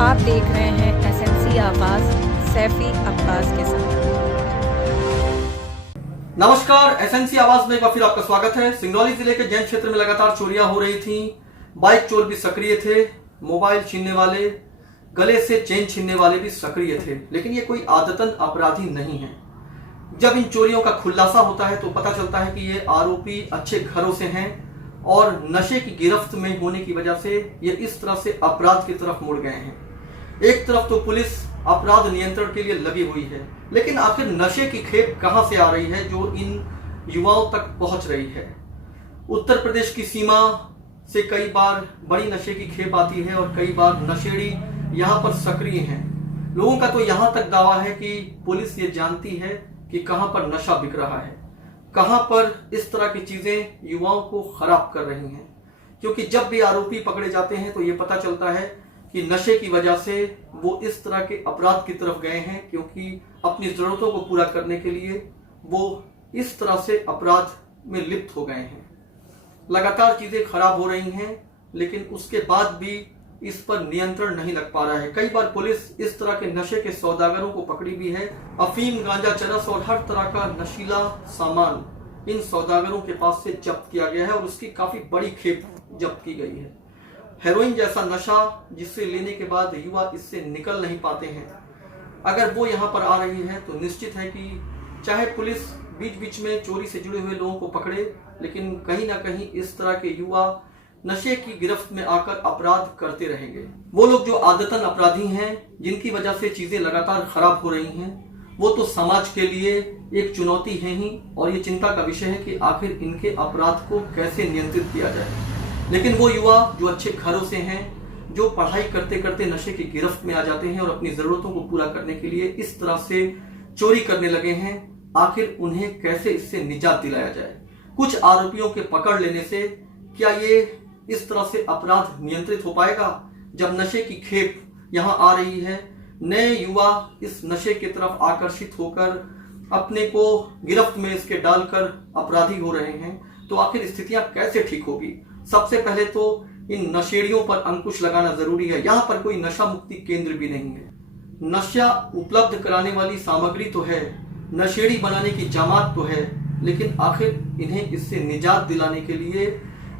आप देख रहे हैं एसएनसी आवाज सैफी अब्बास के साथ। नमस्कार, एसएनसी आवाज में एक बार फिर आपका स्वागत है। सिंगरौली जिले के जैन क्षेत्र में लगातार चोरियां हो रही थी। बाइक चोर भी सक्रिय थे, मोबाइल छीनने वाले, गले से चेन छीनने वाले भी सक्रिय थे, लेकिन ये कोई आदतन अपराधी नहीं है। जब इन चोरियों का खुलासा होता है तो पता चलता है कि ये आरोपी अच्छे घरों से हैं और नशे की गिरफ्त में होने की वजह से ये इस तरह से अपराध की तरफ मुड़ गए हैं। एक तरफ तो पुलिस अपराध नियंत्रण के लिए लगी हुई है, लेकिन आखिर नशे की खेप कहां से आ रही है जो इन युवाओं तक पहुंच रही है। उत्तर प्रदेश की सीमा से कई बार बड़ी नशे की खेप आती है और कई बार नशेड़ी यहां पर सक्रिय हैं। लोगों का तो यहां तक दावा है कि पुलिस ये जानती है कि कहां पर नशा बिक रहा है, कहां पर इस तरह की चीजें युवाओं को खराब कर रही हैं। क्योंकि जब भी आरोपी पकड़े जाते हैं तो ये पता चलता है कि नशे की वजह से वो इस तरह के अपराध की तरफ गए हैं, क्योंकि अपनी जरूरतों को पूरा करने के लिए वो इस तरह से अपराध में लिप्त हो गए हैं। लगातार चीजें खराब हो रही हैं, लेकिन उसके बाद भी इस पर नियंत्रण नहीं लग पा रहा है। कई बार पुलिस इस तरह के नशे के सौदागरों को पकड़ी भी है। अफीम, गांजा, चरस और हर तरह का नशीला सामान इन सौदागरों के पास से जब्त किया गया है और उसकी काफी बड़ी खेप जब्त की गई है। हेरोइन जैसा नशा जिससे लेने के बाद युवा इससे निकल नहीं पाते हैं, अगर वो यहाँ पर आ रही है तो निश्चित है कि चाहे पुलिस बीच बीच में चोरी से जुड़े हुए लोगों को पकड़े, लेकिन कहीं ना कहीं इस तरह के युवा नशे की गिरफ्त में आकर अपराध करते रहेंगे। वो लोग जो आदतन अपराधी हैं, जिनकी वजह से चीजें लगातार खराब हो रही हैं, वो तो समाज के लिए एक चुनौती है ही, और ये चिंता का विषय है कि आखिर इनके अपराध को कैसे नियंत्रित किया जाए। लेकिन वो युवा जो अच्छे घरों से हैं, जो पढ़ाई करते करते नशे की गिरफ्त में आ जाते हैं और अपनी जरूरतों को पूरा करने के लिए इस तरह से चोरी करने लगे हैं, आखिर उन्हें कैसे इससे निजात दिलाया जाए। कुछ आरोपियों के पकड़ लेने से क्या ये इस तरह से अपराध नियंत्रित हो पाएगा? जब नशे की खेप यहाँ आ रही है, नए युवा इस नशे की तरफ आकर्षित होकर अपने को गिरफ्त में इसके डालकर अपराधी हो रहे हैं, तो आखिर स्थितियां कैसे ठीक होगी? सबसे पहले तो इन नशेड़ियों पर अंकुश लगाना जरूरी है। यहाँ पर कोई नशा मुक्ति केंद्र भी नहीं है। नशा उपलब्ध कराने वाली सामग्री तो है, नशेड़ी बनाने की जमात तो है, लेकिन आखिर इन्हें इससे निजात दिलाने के लिए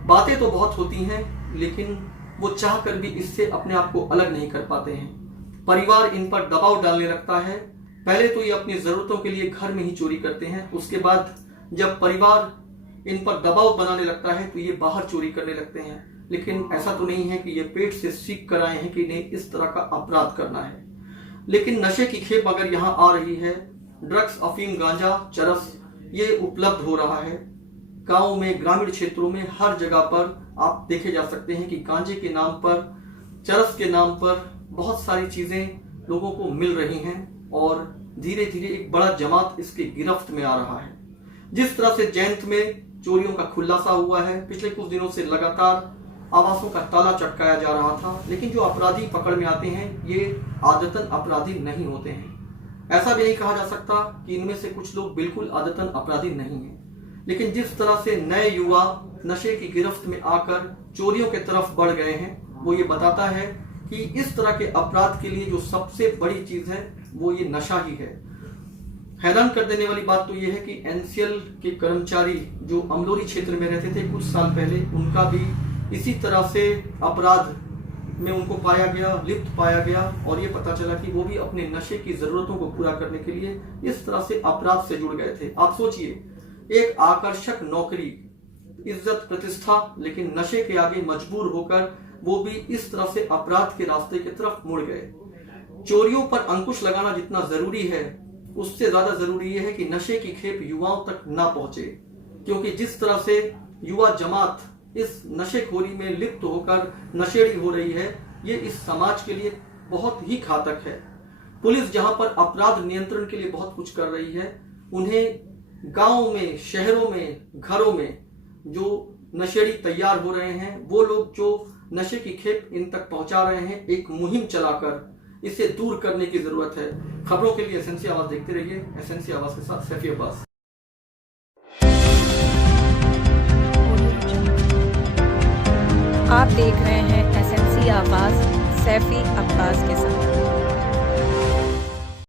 बातें तो बहुत होती हैं, लेकिन वो चाह कर भी इससे अपने आप को अलग नहीं कर पाते हैं। परिवार इन पर दबाव डालने लगता है। पहले तो ये अपनी जरूरतों के लिए घर में ही चोरी करते हैं, उसके बाद जब परिवार इन पर दबाव बनाने लगता है तो ये बाहर चोरी करने लगते हैं। लेकिन ऐसा तो नहीं है कि ये पेट से सीख कर आए हैं कि इन्हें इस तरह का अपराध करना है। लेकिन नशे की खेप अगर यहाँ आ रही है, ड्रग्स, अफीम, गांजा, चरस ये उपलब्ध हो रहा है। गांव में, ग्रामीण क्षेत्रों में हर जगह पर आप देखे जा सकते हैं कि गांजे के नाम पर, चरस के नाम पर बहुत सारी चीजें लोगों को मिल रही हैं और धीरे धीरे एक बड़ा जमात इसकी गिरफ्त में आ रहा है। जिस तरह से जैंत में चोरियों का खुलासा हुआ है, पिछले कुछ दिनों से लगातार आवासों का ताला चटकाया जा रहा था, लेकिन जो अपराधी पकड़ में आते हैं ये आदतन अपराधी नहीं होते हैं। ऐसा भी नहीं कहा जा सकता कि इनमें से कुछ लोग बिल्कुल आदतन अपराधी नहीं हैं, लेकिन जिस तरह से नए युवा नशे की गिरफ्त में आकर चोरियों की तरफ बढ़ गए हैं, वो ये बताता है कि इस तरह के अपराध के लिए जो सबसे बड़ी चीज है वो ये नशा ही है। हैरान कर देने वाली बात तो ये है कि एनसीएल के कर्मचारी जो अमलोरी क्षेत्र में रहते थे कुछ साल पहले, उनका भी इसी तरह से अपराध में उनको पाया गया, लिप्त पाया गया, और ये पता चला कि वो भी अपने नशे की जरूरतों को पूरा करने के लिए इस तरह से अपराध से जुड़ गए थे। आप सोचिए, एक आकर्षक नौकरी, इज्जत, प्रतिष्ठा, लेकिन नशे के आगे मजबूर होकर वो भी इस तरह से अपराध के रास्ते की तरफ मुड़ गए। चोरियों पर अंकुश लगाना जितना जरूरी है, उससे ज्यादा जरूरी यह है कि नशे की खेप युवाओं तक ना पहुंचे, क्योंकि जिस तरह से युवा जमात इस नशेखोरी में लिप्त होकर नशेड़ी हो रही है, ये इस समाज के लिए बहुत ही घातक है। पुलिस जहां पर अपराध नियंत्रण के लिए बहुत कुछ कर रही है, उन्हें गांव में, शहरों में, घरों में जो नशेड़ी तैयार हो रहे हैं, वो लोग जो नशे की खेप इन तक पहुंचा रहे हैं, एक मुहिम चलाकर इसे दूर करने की जरूरत है। खबरों के लिए एसएनसी आवाज देखते रहिए। एसएनसी आवाज के साथ सैफी अब्बास। आप देख रहे हैं एसएनसी आवाज सैफी अब्बास के साथ।